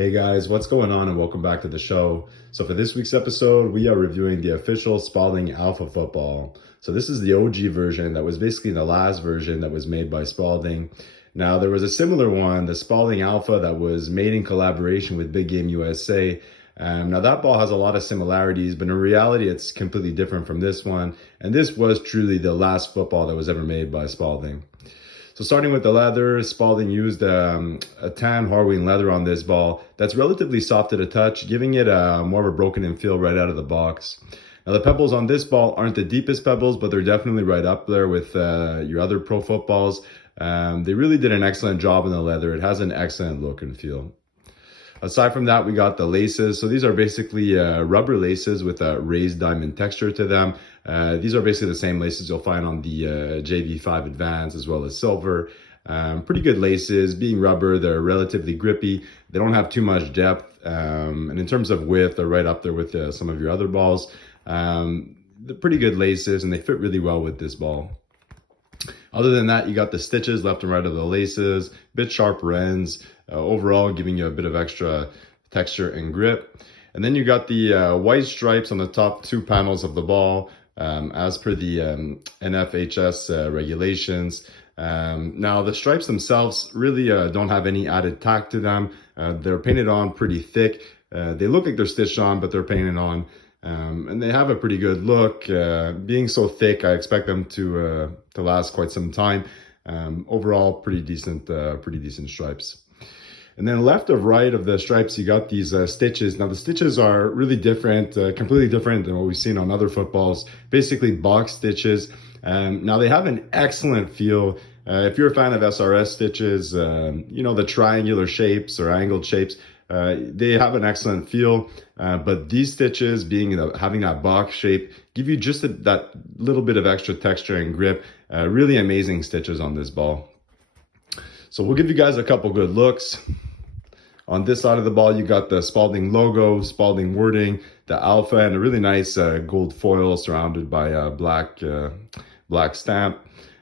Hey guys, what's going on and welcome back to the show. So for this week's episode, we are reviewing the official Spalding Alpha Football. So this is the OG version that was basically the last version that was made by Spalding. Now there was a similar one, the Spalding Alpha, that was made in collaboration with Big Game USA. Now that ball has a lot of similarities, but in reality it's completely different from this one. And this was truly the last football that was ever made by Spalding. So starting with the leather, Spalding used a tan Horween leather on this ball that's relatively soft to the touch, giving it more of a broken-in feel right out of the box. Now the pebbles on this ball aren't the deepest pebbles, but they're definitely right up there with your other pro footballs. They really did an excellent job in the leather. It has an excellent look and feel. Aside from that, we got the laces. So these are basically rubber laces with a raised diamond texture to them. These are basically the same laces you'll find on the JV5 Advance as well as silver. Pretty good laces. Being rubber, they're relatively grippy. They don't have too much depth. And in terms of width, they're right up there with some of your other balls. They're pretty good laces and they fit really well with this ball. Other than that, you got the stitches left and right of the laces, bit sharper ends, overall giving you a bit of extra texture and grip. And then you got the white stripes on the top two panels of the ball, as per the NFHS regulations. Now the stripes themselves really don't have any added tack to them. They're painted on pretty thick. They look like they're stitched on, but they're painted on. And they have a pretty good look. Being so thick, I expect them to last quite some time. Overall, pretty decent stripes. And then left of right of the stripes, you got these stitches. Now the stitches are really different, completely different than what we've seen on other footballs. Basically box stitches. Now they have an excellent feel. If you're a fan of SRS stitches, you know, the triangular shapes or angled shapes, they have an excellent feel, but these stitches, having that box shape, give you just that little bit of extra texture and grip. Really amazing stitches on this ball. So we'll give you guys a couple good looks. On this side of the ball, you got the Spalding logo, Spalding wording, the Alpha, and a really nice gold foil surrounded by a black stamp.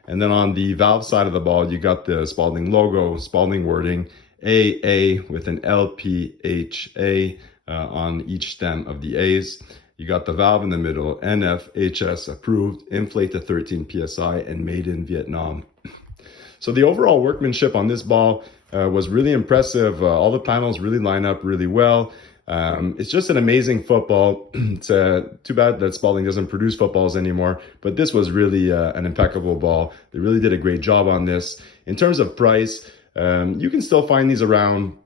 And then on the valve side of the ball, you got the Spalding logo, Spalding wording, AA with an LPHA on each stem of the A's. You got the valve in the middle, NFHS approved, inflate to 13 PSI, and made in Vietnam. So the overall workmanship on this ball was really impressive. All the panels really line up really well. It's just an amazing football. It's too bad that Spalding doesn't produce footballs anymore, but this was really an impeccable ball. They really did a great job on this. In terms of price, you can still find these around.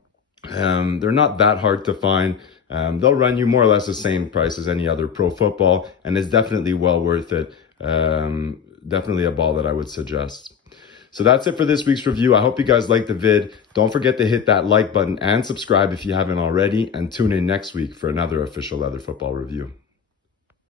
They're not that hard to find. They'll run you more or less the same price as any other pro football, and it's definitely well worth it. Definitely a ball that I would suggest. So that's it for this week's review. I hope you guys liked the vid. Don't forget to hit that like button and subscribe if you haven't already, and tune in next week for another official leather football review.